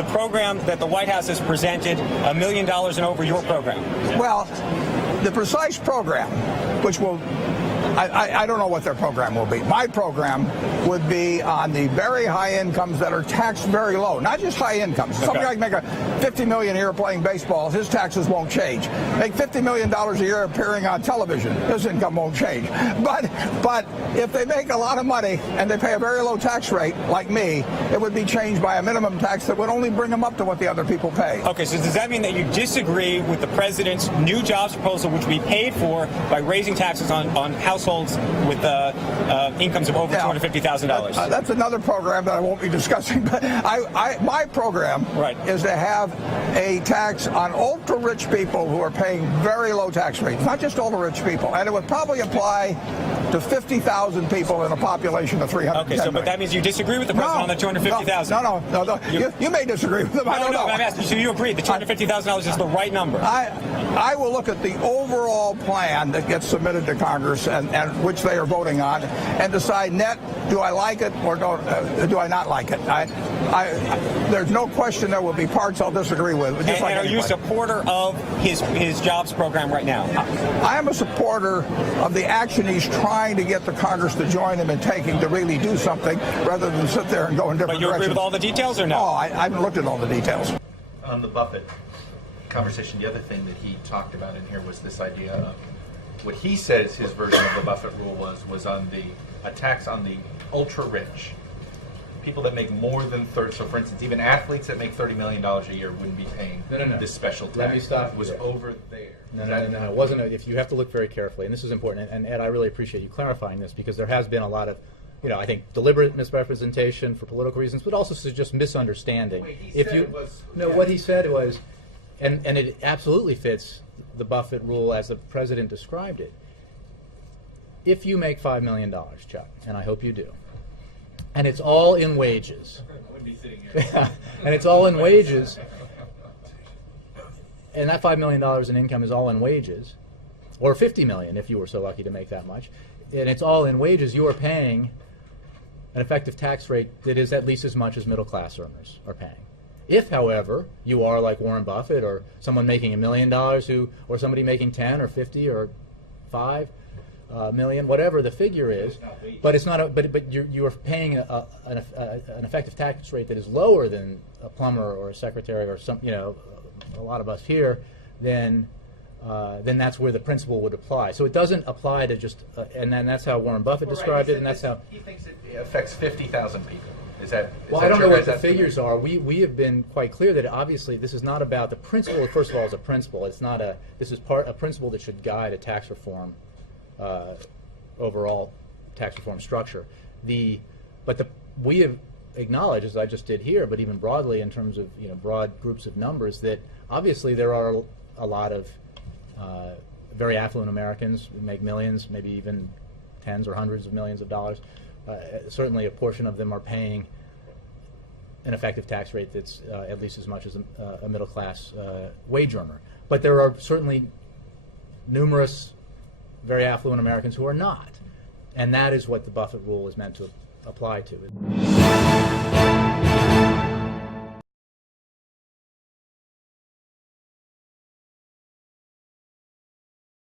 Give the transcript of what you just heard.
the program that the White House has presented $1 million and over your program? Well, the precise program, which will, I don't know what their program will be. My program would be on the very high incomes that are taxed very low, not just high incomes. Okay. Somebody like make a $50 million a year playing baseball, his taxes won't change. Make $50 million a year appearing on television, his income won't change. But if they make a lot of money and they pay a very low tax rate, like me, it would be changed by a minimum tax that would only bring them up to what the other people pay. Okay, so does that mean that you disagree with the president's new jobs proposal, which we paid for by raising taxes on households with incomes of over $250,000? That's another program that I won't be discussing. But my program is to have a tax on ultra-rich people who are paying very low tax rates, not just ultra-rich people. And it would probably apply to 50,000 people in a population of 300. Okay, but that means you disagree with the president on the 250,000. No. You may disagree with him. I don't know. I'm asking. So you agree the $250,000 is the right number? I will look at the overall plan that gets submitted to Congress and which they are voting on, and decide net, do I like it or do I not like it? There's no question there will be parts I'll disagree with. And are you a supporter of his jobs program right now? I am a supporter of the action he's trying to get the Congress to join him in taking to really do something rather than sit there and go in different directions. But you agree with all the details or no? Oh, I haven't looked at all the details. On the Buffett conversation, the other thing that he talked about in here was this idea of what he says his version of the Buffett rule was on a tax on the ultra rich, people that make more than 30. So, for instance, even athletes that make $30 million a year wouldn't be paying this special tax. Let me stop. It was over there. No. It wasn't. If you have to look very carefully, and this is important. And Ed, I really appreciate you clarifying this because there has been a lot of, I think deliberate misrepresentation for political reasons, but also just misunderstanding. What he said was, and it absolutely fits the Buffett rule as the president described it. If you make $5 million, Chuck, and I hope you do, and it's all in wages, I wouldn't be sitting here. and it's all in wages, and that $5 million in income is all in wages, or $50 million if you were so lucky to make that much, and it's all in wages, you are paying an effective tax rate that is at least as much as middle class earners are paying. If, however, you are like Warren Buffett or someone making $1 million or somebody making 10 or 50 or 5 million, whatever the figure is, but it's not. But you are paying an effective tax rate that is lower than a plumber or a secretary or some, a lot of us here, then that's where the principle would apply. So it doesn't apply to just, and then that's how Warren Buffett described it, and that's how he thinks it affects 50,000 people. Well, I don't know what the figures are. We have been quite clear that obviously this is not about the principle. First of all, as a principle, it's not a. This is a principle that should guide a tax reform, overall tax reform structure. We have acknowledged, as I just did here, but even broadly in terms of broad groups of numbers, that obviously there are a lot of very affluent Americans who make millions, maybe even tens or hundreds of millions of dollars. Certainly a portion of them are paying an effective tax rate that's at least as much as a middle-class wage earner. But there are certainly numerous very affluent Americans who are not. And that is what the Buffett rule is meant to apply to.